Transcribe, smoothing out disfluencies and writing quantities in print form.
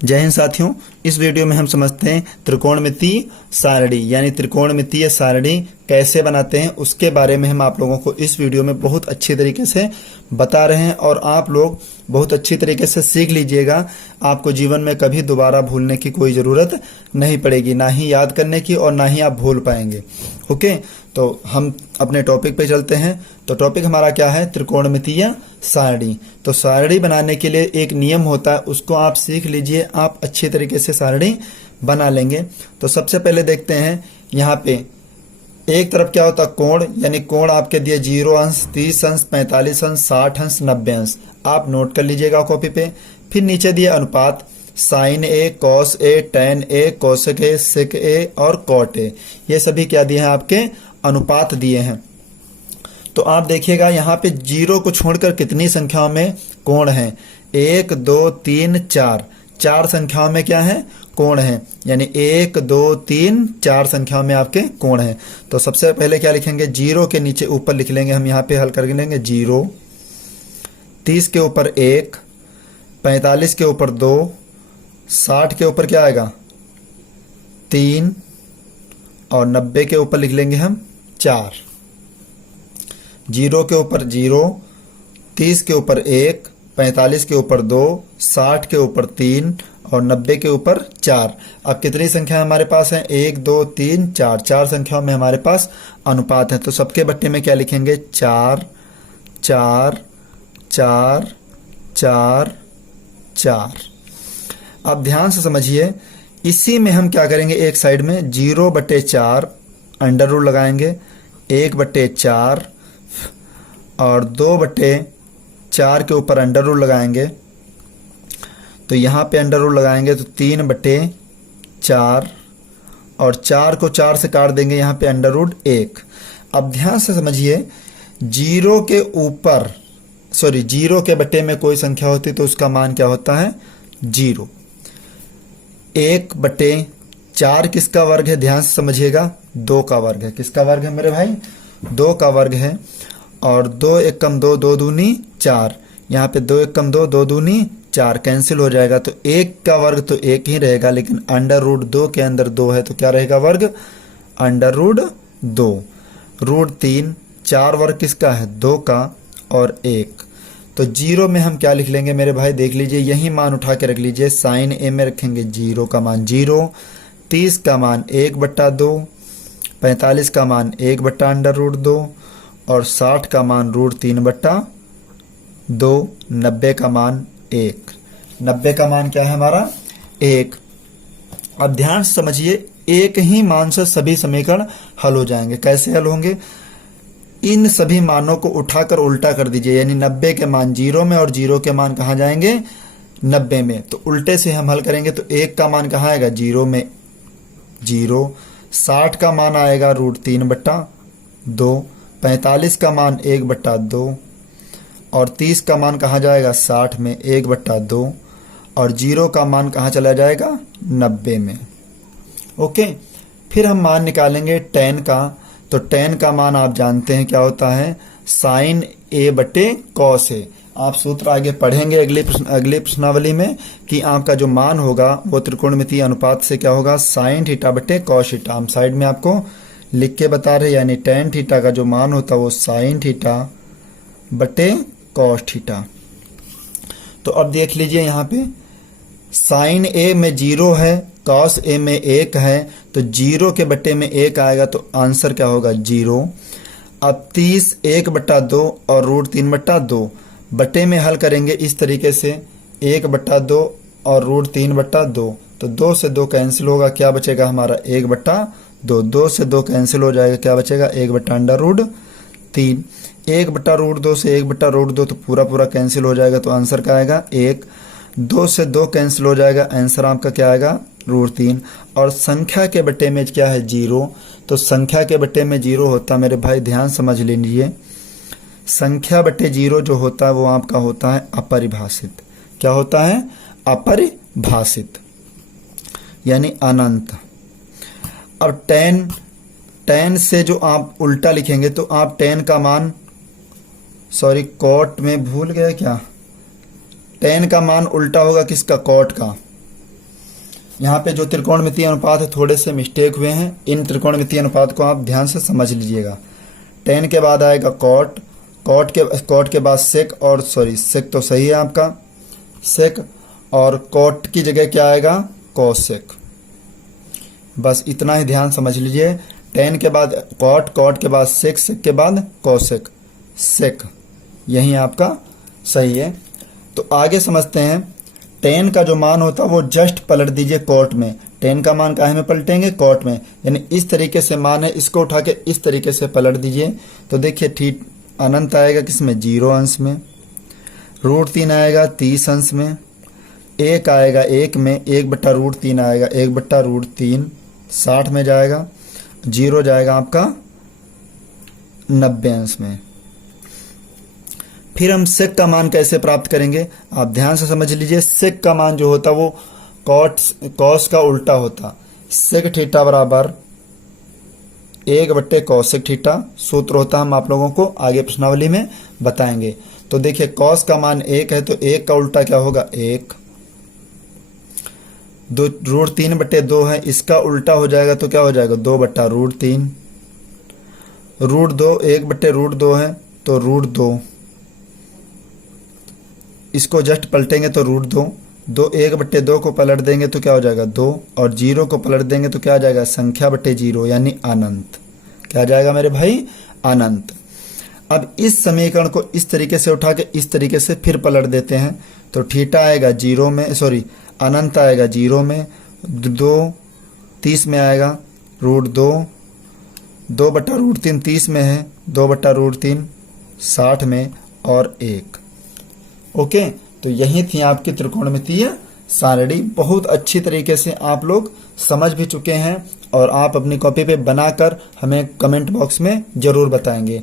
जय हिंद साथियों, इस वीडियो में हम समझते हैं त्रिकोणमितीय सारणी यानी त्रिकोणमितीय सारणी कैसे बनाते हैं। उसके बारे में हम आप लोगों को इस वीडियो में बहुत अच्छी तरीके से बता रहे हैं और आप लोग बहुत अच्छी तरीके से सीख लीजिएगा। आपको जीवन में कभी दोबारा भूलने की कोई ज़रूरत नहीं पड़ेगी, ना ही याद करने की और ना ही आप भूल पाएंगे। ओके, तो हम अपने टॉपिक पे चलते हैं। तो टॉपिक हमारा क्या है? त्रिकोणमितीय सारणी। तो सारणी बनाने के लिए एक नियम होता है, उसको आप सीख लीजिए, आप अच्छी तरीके से सारणी बना लेंगे। तो सबसे पहले देखते हैं, यहाँ पे एक तरफ क्या होता है? कोण, यानी कोण आपके दिए 0 अंश, 30 अंश, 45 अंश, 60 अंश, 90 अंश। आप नोट कर लीजिएगा कॉपी पे। फिर नीचे दिए अनुपात, sine A, cos A, tan A, cosec A, sec A और कॉट ए। ये सभी क्या दिए हैं? आपके अनुपात दिए हैं। तो आप देखिएगा यहाँ पे 0 को छोड़कर कितनी संख्याओं में कोण है? 1, 2, 3, 4। 4 संख्याओं में क्या है? कोण है। यानी 1, 2, 3, 4 संख्याओं में आपके कोण है। तो सबसे पहले क्या लिखेंगे? 0 के नीचे ऊपर लिख लेंगे, हम यहाँ पे हल कर लेंगे 0, 30 के ऊपर 1, 45 के ऊपर 2, 60 के ऊपर क्या आएगा? 3 और 90 के ऊपर लिख लेंगे हम 4। 0 के ऊपर 0, 30 के ऊपर 1, 45 के ऊपर 2, 60 के ऊपर 3 और 90 के ऊपर 4। अब कितनी संख्या हमारे पास है? 1, 2, 3, 4। 4 संख्याओं में हमारे पास अनुपात है। तो सबके बट्टे में क्या लिखेंगे? 4, 4, 4, 4, 4। अब ध्यान से समझिए, इसी में हम क्या करेंगे? एक साइड में 0/4 अंडर रूट लगाएंगे, 1/4 और 2/4 के ऊपर अंडर रूट लगाएंगे। तो यहाँ पे अंडर रूट लगाएंगे तो 3/4 और 4 को 4 से काट देंगे, यहाँ पे अंडर रूट 1। अब ध्यान से समझिए, 0 के बट्टे में कोई संख्या होती तो उसका मान क्या होता है? 0। 1/4 किसका वर्ग है? ध्यान से समझिएगा, 2 का वर्ग है। किसका वर्ग है मेरे भाई? 2 का वर्ग है। और 2 1 कम 2, 2 दूनी 4। यहाँ पे 2 1 कम 2, 2 दूनी 4, कैंसिल हो जाएगा। तो 1 का वर्ग तो 1 ही रहेगा, लेकिन अंडर रूट 2 के अंदर 2 है तो क्या रहेगा वर्ग? Under root 2। रूट 3, 4 वर्ग किसका है? 2 का और 1। तो 0 में हम क्या लिख लेंगे मेरे भाई? देख लीजिए, यही मान उठा के रख लीजिए। साइन ए में रखेंगे 0 का मान 0, 30 का मान 1/2, 45 का मान 1/अंडर रूट 2 और 60 का मान √3/2, 90 का मान 1। 90 का मान क्या है हमारा? 1। अब ध्यान से समझिए, एक ही मान से सभी समीकरण हल हो जाएंगे। कैसे हल होंगे? इन सभी मानों को उठाकर उल्टा कर दीजिए, यानी 90 के मान 0 में और 0 के मान कहाँ जाएंगे? 90 में। तो उल्टे से हम हल करेंगे तो 1 का मान कहाँ आएगा? 0 में 0, 60 का मान आएगा √3/2, 45 का मान 1/2 और 30 का मान कहाँ जाएगा? 60 में 1/2 और 0 का मान कहाँ चला जाएगा? 90 में। ओके, फिर हम मान निकालेंगे tan का। तो tan का मान आप जानते हैं क्या होता है? Sine a/cos a। आप सूत्र आगे पढ़ेंगे अगली प्रश्नावली में कि आपका जो मान होगा वो त्रिकोणमितीय अनुपात से क्या होगा? Sign θ/cos θ। हम साइड में आपको लिख के बता रहे, यानी tan θ का जो मान होता है वो sin θ/cos θ। तो अब देख लीजिए, यहाँ पे साइन a में 0 है, cos a में 1 है, तो 0 के बट्टे में 1 आएगा तो आंसर क्या होगा? 0। अब 30 1/2 और √3/2 बट्टे में हल करेंगे इस तरीके से, 1/2 और √3/2। तो 2 से 2 कैंसिल होगा, क्या बचेगा हमारा? 1/2। 2 से 2 कैंसिल हो जाएगा, क्या बचेगा? 1/√3। 1/√2 से 1/√2 तो पूरा कैंसिल हो जाएगा, तो आंसर क्या आएगा? 1। 2 से 2 कैंसिल हो जाएगा, आंसर आपका क्या आएगा? √3। और संख्या के बट्टे में क्या है? 0। तो संख्या के बट्टे में 0 होता मेरे भाई, ध्यान समझ लीजिए, संख्या बट्टे 0 जो होता है वो आपका होता है अपरिभाषित। क्या होता है? अपरिभाषित, यानी अनंत। अब tan से जो आप उल्टा लिखेंगे तो आप tan का मान, कॉट में भूल गए क्या? tan का मान उल्टा होगा किसका? कॉट का। यहाँ पे जो त्रिकोणमितीय अनुपात है थोड़े से मिस्टेक हुए हैं, इन त्रिकोणमितीय अनुपात को आप ध्यान से समझ लीजिएगा। tan के बाद आएगा cot, cot के बाद sec, और सॉरी sec तो सही है आपका, sec, और cot की जगह क्या आएगा, cosec। बस इतना ही ध्यान समझ लीजिए। tan के बाद cot, cot के बाद sec, sec के बाद cosec, sec, यही आपका सही है। तो आगे समझते हैं। tan का जो मान होता है वो जस्ट पलट दीजिए cot में। tan का मान काहे में पलटेंगे, cot में, यानी इस तरीके से मान है, इसको उठा के इस तरीके से पलट दीजिए। तो देखिए ठीक अनंत आएगा किसमें, 0 अंश में, √3 आएगा 30 अंश में, 1 आएगा 1 में, 1/√3 आएगा 1/√3 60 में जाएगा, 0 जाएगा आपका 90 अंश में। फिर हम सेक का मान कैसे प्राप्त करेंगे, आप ध्यान से समझ लीजिए। सेक का मान जो होता वो कॉस का उल्टा होता। सेक थीटा बराबर 1/cosec थीटा सूत्र होता, हम आप लोगों को आगे प्रश्नावली में बताएंगे। तो देखिए कॉस का मान 1 है, तो 1 का उल्टा क्या होगा, 1। √3/2 है, इसका उल्टा हो जाएगा तो क्या हो जाएगा, 2/√3। √2 1/√2 है तो √2, इसको जस्ट पलटेंगे तो √2, 1/2 को पलट देंगे तो क्या हो जाएगा 2, और 0 को पलट देंगे तो क्या आ जाएगा, संख्या बटे 0 यानी अनंत। क्या जाएगा मेरे भाई, अनंत। अब इस समीकरण को इस तरीके से उठा के इस तरीके से फिर पलट देते हैं, तो थीटा आएगा 0 में, सॉरी अनंत आएगा 0 में, 2 30 में आएगा, √2, 2/√3 30 में है, 2/√3 60 में, और 1। ओके, तो यही थी आपकी त्रिकोणमितीय सारणी। बहुत अच्छी तरीके से आप लोग समझ भी चुके हैं, और आप अपनी कॉपी पे बनाकर हमें कमेंट बॉक्स में जरूर बताएंगे।